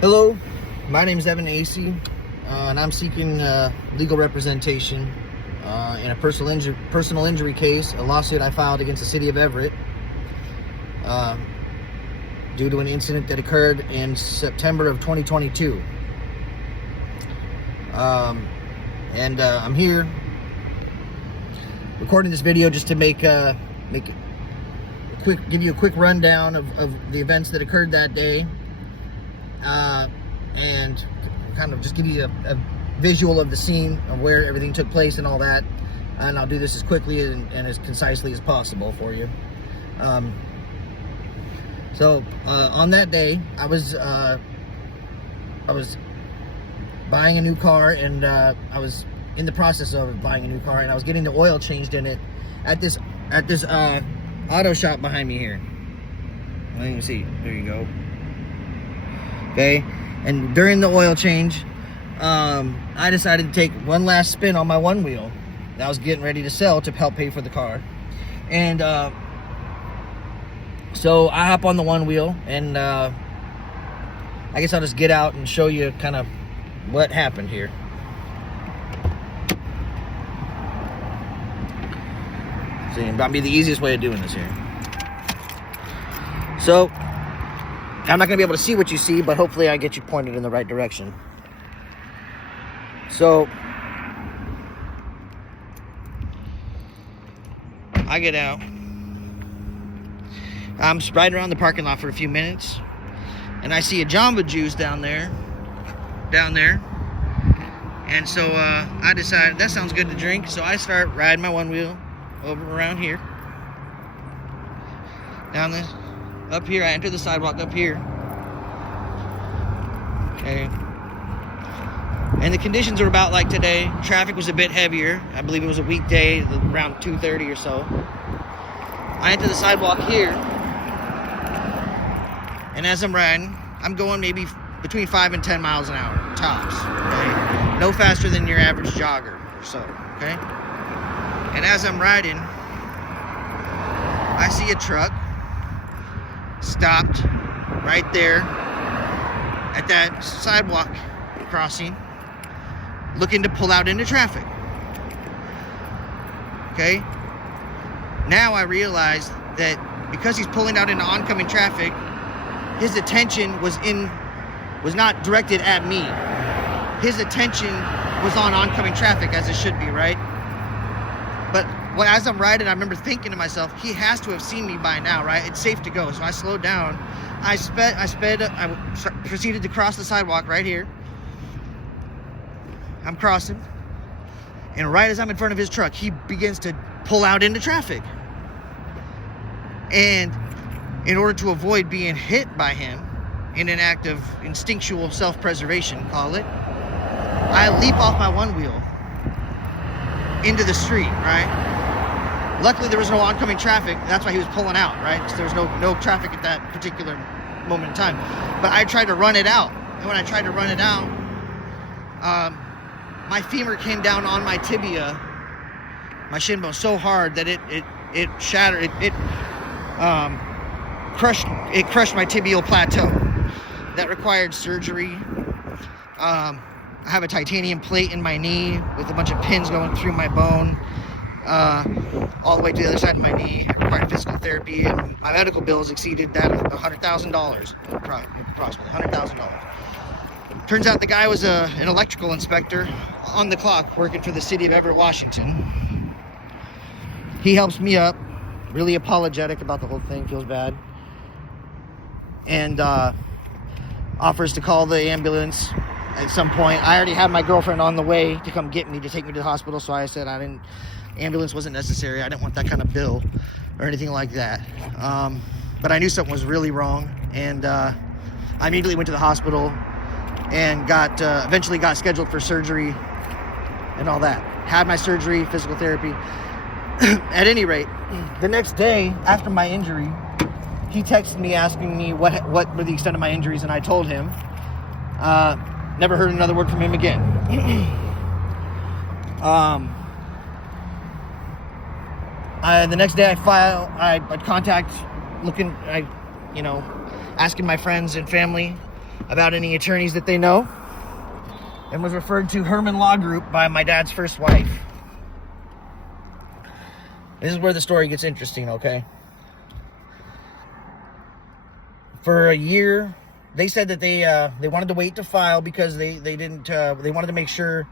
Hello, my name is Evan AC, and I'm seeking legal representation in a personal injury case, a lawsuit I filed against the City of Everett due to an incident that occurred in September of 2022. I'm here recording this video just to give you a quick rundown of the events that occurred that day. And kind of just give you a visual of the scene of where everything took place and all that. And I'll do this as quickly and as concisely as possible for you. On that day, I was buying a new car, and I was in the process of buying a new car, and I was getting the oil changed in it at this auto shop behind me here. Well, you can see. There you go. Okay, and during the oil change, I decided to take one last spin on my one wheel that I was getting ready to sell to help pay for the car. And so I hop on the one wheel, and I guess I'll just get out and show you kind of what happened here. See, that'll be the easiest way of doing this here. So I'm not going to be able to see what you see, but hopefully I get you pointed in the right direction. So I get out. I'm riding around the parking lot for a few minutes, and I see a Jamba Juice down there. And so I decided that sounds good to drink, so I start riding my one wheel over around here. Up here, I enter the sidewalk up here. Okay. And the conditions are about like today. Traffic was a bit heavier. I believe it was a weekday, around 2:30 or so. I enter the sidewalk here. And as I'm riding, I'm going maybe between 5 and 10 miles an hour, tops. Okay? No faster than your average jogger or so. Okay? And as I'm riding, I see a truck stopped right there at that sidewalk crossing, looking to pull out into traffic. Okay? Now I realize that because he's pulling out into oncoming traffic, his attention was not directed at me. His attention was on oncoming traffic, as it should be, right? But as I'm riding, I remember thinking to myself, he has to have seen me by now, right? It's safe to go. So I slowed down. I proceeded to cross the sidewalk right here. I'm crossing. And right as I'm in front of his truck, he begins to pull out into traffic. And in order to avoid being hit by him, in an act of instinctual self-preservation, call it, I leap off my one wheel into the street, right? Luckily, there was no oncoming traffic. That's why he was pulling out, right? So there was no traffic at that particular moment in time. But I tried to run it out. And when I tried to run it out, my femur came down on my tibia, my shin bone, so hard that it shattered. It crushed my tibial plateau. That required surgery. I have a titanium plate in my knee with a bunch of pins going through my bone, all the way to the other side of my knee. It required physical therapy, and my medical bills exceeded that of $100,000, approximately $100,000. Turns out the guy was an electrical inspector on the clock working for the City of Everett, Washington. He helps me up, really apologetic about the whole thing, feels bad, and offers to call the ambulance at some point. I already had my girlfriend on the way to come get me, to take me to the hospital, so I said ambulance wasn't necessary. I didn't want that kind of bill or anything like that. But I knew something was really wrong, and I immediately went to the hospital and eventually got scheduled for surgery and all that. Had my surgery, physical therapy. At any rate, the next day after my injury, he texted me asking me what were the extent of my injuries, and I told him. Never heard another word from him again. The next day I contact, asking my friends and family about any attorneys that they know, and was referred to Herman Law Group by my dad's first wife. This is where the story gets interesting, okay? For a year, they said that they wanted to wait to file because they wanted to make sure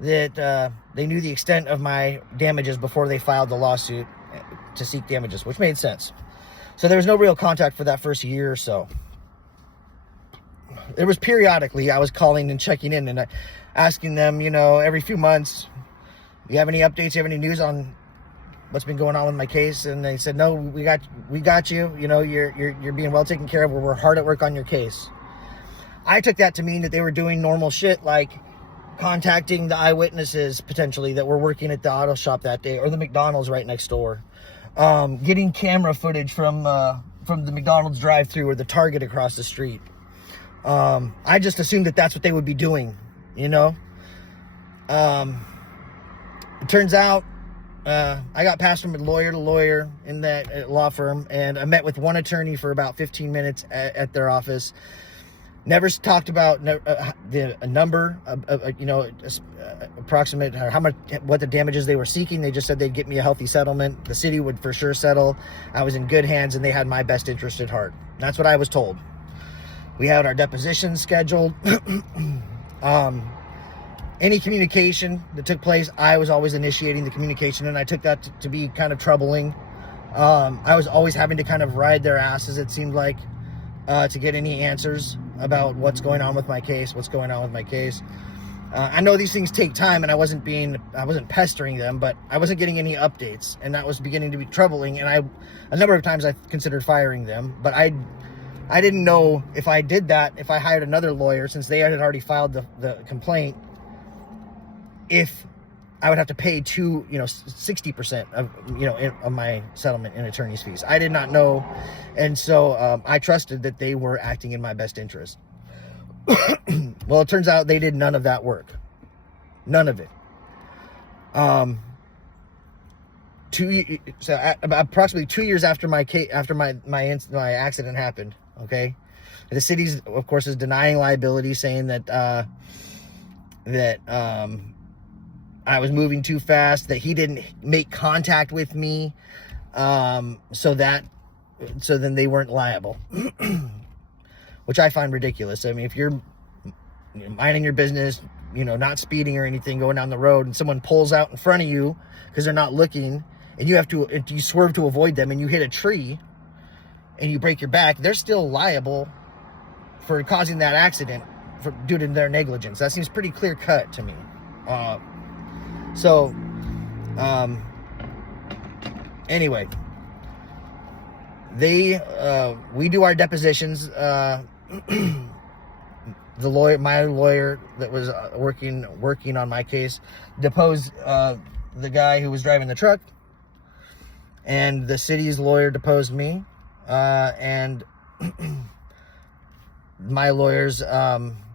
that they knew the extent of my damages before they filed the lawsuit to seek damages, which made sense. So there was no real contact for that first year or so. There was periodically, I was calling and checking in and asking them, every few months, do you have any updates? Do you have any news on what's been going on with my case? And they said, no, we got you. You're being well taken care of. We're hard at work on your case. I took that to mean that they were doing normal shit, like contacting the eyewitnesses potentially that were working at the auto shop that day, or the McDonald's right next door, getting camera footage from the McDonald's drive-thru or the Target across the street. I just assumed that that's what they would be doing, It turns out I got passed from lawyer to lawyer in that law firm, and I met with one attorney for about 15 minutes at their office. Never talked about the number, approximate how much, what the damages they were seeking. They just said they'd get me a healthy settlement. The city would for sure settle. I was in good hands, and they had my best interest at heart. That's what I was told. We had our depositions scheduled. Any communication that took place, I was always initiating the communication, and I took that to be kind of troubling. I was always having to kind of ride their asses, it seemed like, to get any answers about what's going on with my case, I know these things take time, and I wasn't pestering them, but I wasn't getting any updates, and that was beginning to be troubling. And a number of times I considered firing them, but I didn't know if I did that, if I hired another lawyer, since they had already filed the complaint, if I would have to pay 60% of my settlement in attorney's fees. I did not know. And so I trusted that they were acting in my best interest. Well, it turns out they did none of that work. None of it. Approximately 2 years after my accident happened, okay? The city's, of course, is denying liability, saying that I was moving too fast, that he didn't make contact with me, so then they weren't liable, which I find ridiculous. I mean, if you're minding your business, not speeding or anything, going down the road, and someone pulls out in front of you because they're not looking, and you swerve to avoid them, and you hit a tree, and you break your back, they're still liable for causing that accident due to their negligence. That seems pretty clear cut to me. Anyway, we do our depositions. My lawyer that was working on my case deposed the guy who was driving the truck, and the city's lawyer deposed me, and my lawyers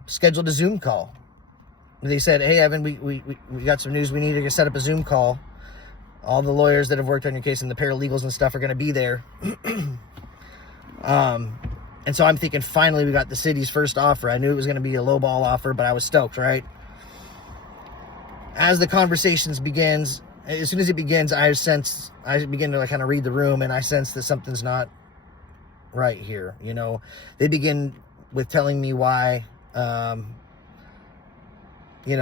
scheduled a Zoom call. They said, hey, Evan, we got some news. We need to set up a Zoom call. All the lawyers that have worked on your case and the paralegals and stuff are going to be there. And so I'm thinking, finally, we got the city's first offer. I knew it was going to be a lowball offer, but I was stoked, right? As the conversations begins, as soon as it begins, I begin to kind of read the room, and I sense that something's not right here. They begin with telling me why. They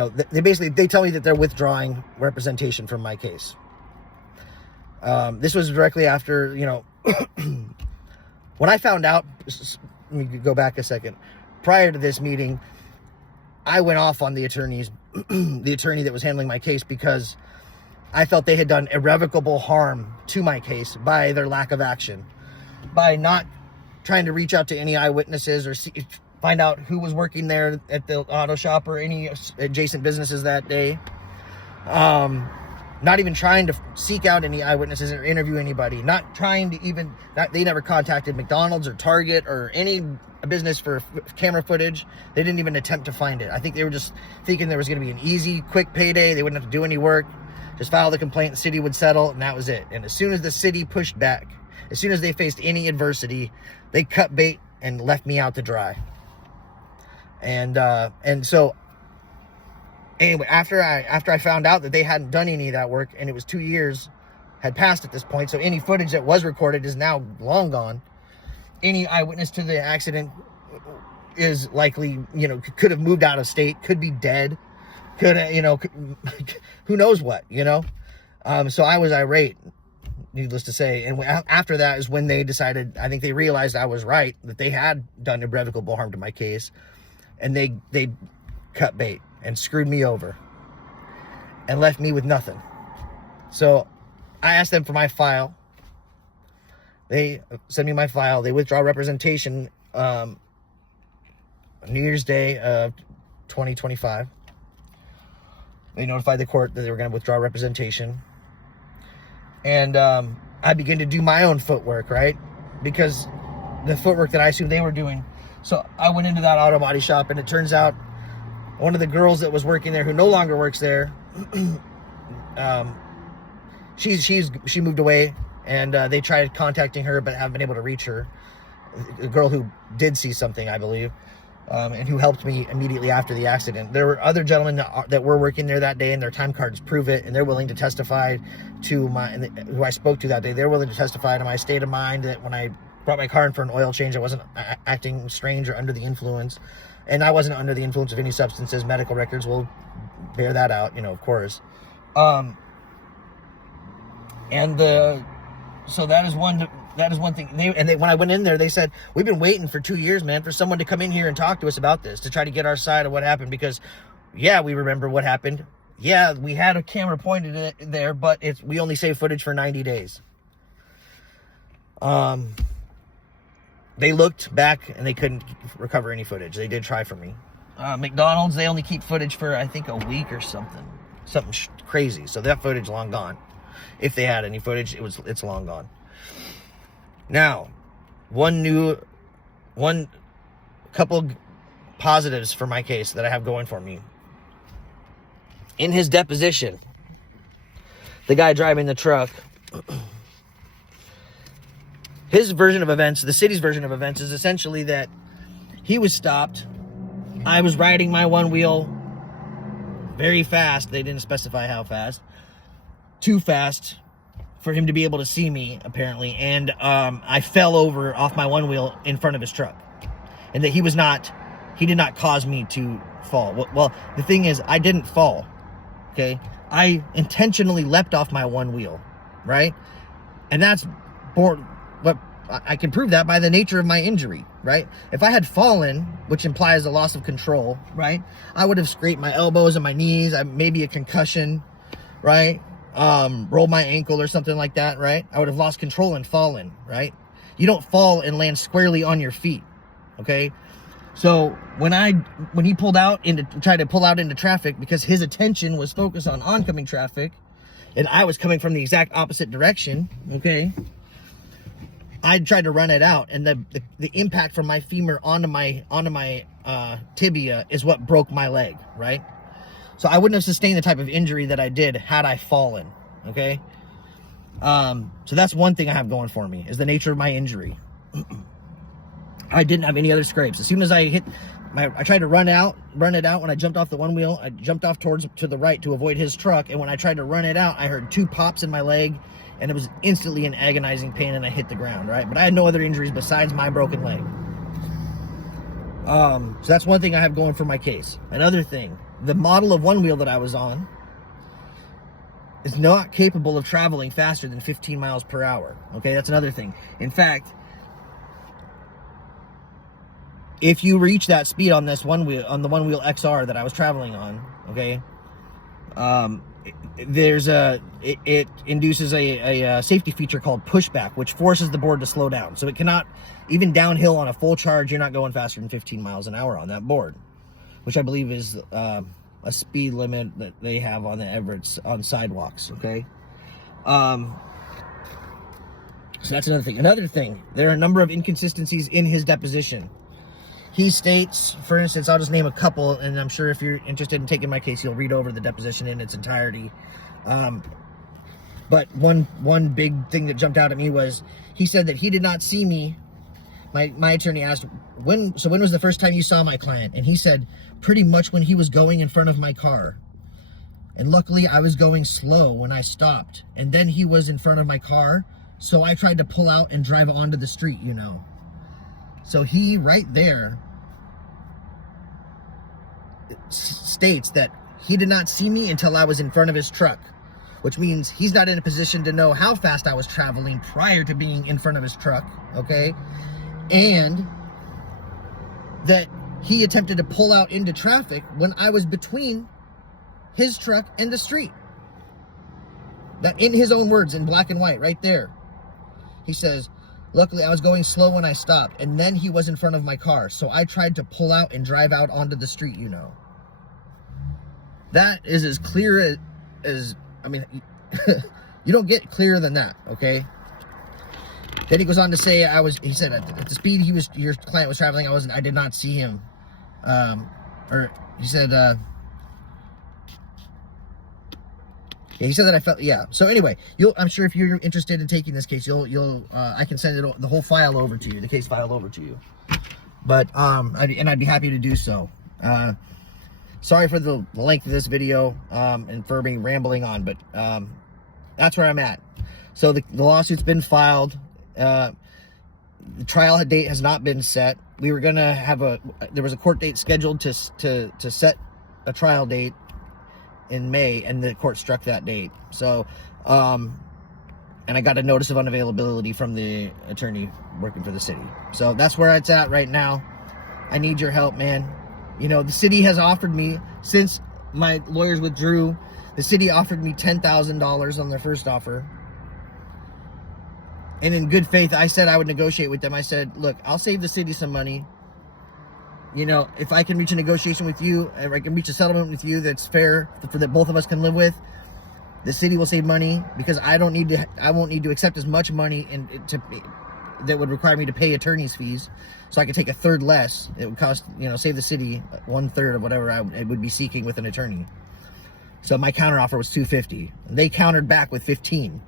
tell me that they're withdrawing representation from my case. This was directly after, when I found out, let me go back a second. Prior to this meeting, I went off on the attorney that was handling my case, because I felt they had done irrevocable harm to my case by their lack of action, by not trying to reach out to any eyewitnesses or find out who was working there at the auto shop or any adjacent businesses that day. Not even trying to seek out any eyewitnesses or interview anybody. Not trying to they never contacted McDonald's or Target or any business for camera footage. They didn't even attempt to find it. I think they were just thinking there was going to be an easy, quick payday. They wouldn't have to do any work. Just file the complaint, the city would settle, and that was it. And as soon as the city pushed back, as soon as they faced any adversity, they cut bait and left me out to dry. And so anyway, after I found out that they hadn't done any of that work, and it was 2 years had passed at this point, so any footage that was recorded is now long gone. Any eyewitness to the accident is likely, could have moved out of state, could be dead, could, who knows what, So I was irate, needless to say. And after that is when they decided, I think they realized I was right, that they had done irrevocable harm to my case. And they cut bait and screwed me over and left me with nothing. So I asked them for my file. They sent me my file. They withdraw representation New Year's Day of 2025. They notified the court that they were going to withdraw representation. And I began to do my own footwork, right? Because the footwork that I assumed they were doing. So I went into that auto body shop, and it turns out one of the girls that was working there, who no longer works there, she moved away, and they tried contacting her but haven't been able to reach her. A girl who did see something, I believe, and who helped me immediately after the accident. There were other gentlemen that were working there that day, and their time cards prove it, and they're willing to testify to who I spoke to that day. They're willing to testify to my state of mind, that when I brought my car in for an oil change, I wasn't acting strange or under the influence, and I wasn't under the influence of any substances. Medical records will bear that out, of course. So that is one thing. When I went in there, they said, we've been waiting for 2 years, man, for someone to come in here and talk to us about this, to try to get our side of what happened, because yeah, we remember what happened. Yeah, we had a camera pointed at it there, but we only saved footage for 90 days. They looked back and they couldn't recover any footage. They did try for me. McDonald's, they only keep footage for, I think, a week or something crazy. So that footage long gone. If they had any footage, it's long gone. Now, couple positives for my case that I have going for me. In his deposition, the guy driving the truck, his version of events, the city's version of events, is essentially that he was stopped. I was riding my one wheel very fast. They didn't specify how fast. Too fast for him to be able to see me, apparently. And I fell over off my one wheel in front of his truck. And that he did not cause me to fall. Well, the thing is, I didn't fall. Okay? I intentionally leapt off my one wheel. Right? And that's but I can prove that by the nature of my injury, right? If I had fallen, which implies a loss of control, right? I would have scraped my elbows and my knees, maybe a concussion, right? Rolled my ankle or something like that, right? I would have lost control and fallen, right? You don't fall and land squarely on your feet, okay? So when he tried to pull out into traffic, because his attention was focused on oncoming traffic, and I was coming from the exact opposite direction, okay? I tried to run it out, and the impact from my femur onto my tibia is what broke my leg, right? So I wouldn't have sustained the type of injury that I did had I fallen, okay? So that's one thing I have going for me, is the nature of my injury. I didn't have any other scrapes. As soon as I tried to run it out when I jumped off the one wheel. I jumped off to the right to avoid his truck, and when I tried to run it out, I heard 2 pops in my leg, and it was instantly in agonizing pain, and I hit the ground, right? But I had no other injuries besides my broken leg. So that's one thing I have going for my case. Another thing, the model of one wheel that I was on is not capable of traveling faster than 15 miles per hour. Okay, that's another thing. In fact, if you reach that speed on this one wheel, on the one wheel XR that I was traveling on, okay, it induces a safety feature called pushback, which forces the board to slow down. So it cannot, even downhill on a full charge, you're not going faster than 15 miles an hour on that board, which I believe is a speed limit that they have on the Everett's on sidewalks. Okay. So that's another thing. Another thing, there are a number of inconsistencies in his deposition. He states, for instance, I'll just name a couple, and I'm sure if you're interested in taking my case, you'll read over the deposition in its entirety. But one big thing that jumped out at me was, he said that he did not see me my attorney asked, when was the first time you saw my client? And he said, pretty much when he was going in front of my car. And luckily I was going slow when I stopped. And then he was in front of my car. So I tried to pull out and drive onto the street, you know. So he right there states that he did not see me until I was in front of his truck, which means he's not in a position to know how fast I was traveling prior to being in front of his truck, okay? And that he attempted to pull out into traffic when I was between his truck and the street. That, in his own words, in black and white, right there. He says, luckily I was going slow when I stopped, and then he was in front of my car, so I tried to pull out and drive out onto the street, you know. That is as clear as I mean, you don't get clearer than that, okay? Then he goes on to say, he said, at the speed your client was traveling, I did not see him. Or he said, yeah, he said that I felt, yeah. So anyway, I'm sure if you're interested in taking this case, I can send the whole file over to you, the case file over to you. But, I'd be happy to do so. Sorry for the length of this video, and for me rambling on, but, that's where I'm at. So the lawsuit's been filed. The trial date has not been set. We were gonna have there was a court date scheduled to set a trial date in May, and the court struck that date. So, and I got a notice of unavailability from the attorney working for the city. So that's where it's at right now. I need your help, man. You know, the city has offered me, since my lawyers withdrew, the city offered me $10,000 on their first offer. And in good faith, I said I would negotiate with them. I said, look, I'll save the city some money. You know, if I can reach a negotiation with you, or I can reach a settlement with you that's fair, for that both of us can live with, the city will save money, because I won't need to accept as much money that would require me to pay attorney's fees. So I could take a third less. It would cost, save the city 1/3 of whatever it would be seeking with an attorney. So my counteroffer was $250. They countered back with $15.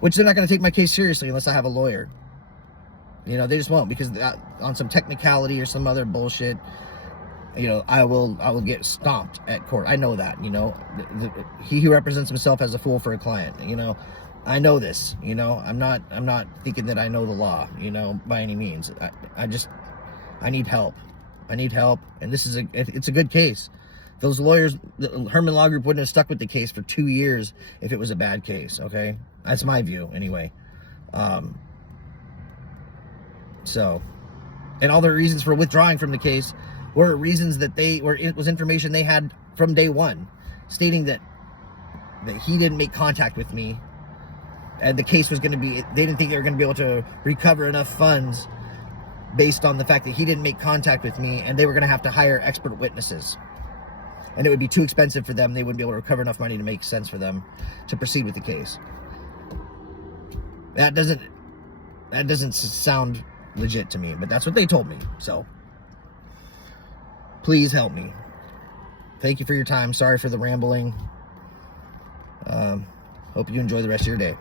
Which they're not going to take my case seriously unless I have a lawyer. You know, they just won't, because on some technicality or some other bullshit, I will get stomped at court. I know that, he who represents himself as a fool for a client, I know this, I'm not thinking that I know the law, by any means. I need help. I need help. And it's a good case. Those lawyers, the Herman Law Group wouldn't have stuck with the case for 2 years if it was a bad case, okay? That's my view, anyway. So, and all the reasons for withdrawing from the case were reasons that it was information they had from day one, stating that he didn't make contact with me, and the case was going to be, they didn't think they were going to be able to recover enough funds based on the fact that he didn't make contact with me, and they were going to have to hire expert witnesses. And it would be too expensive for them. They wouldn't be able to recover enough money to make sense for them to proceed with the case. That doesn't sound legit to me, but that's what they told me. So please help me. Thank you for your time. Sorry for the rambling. Hope you enjoy the rest of your day.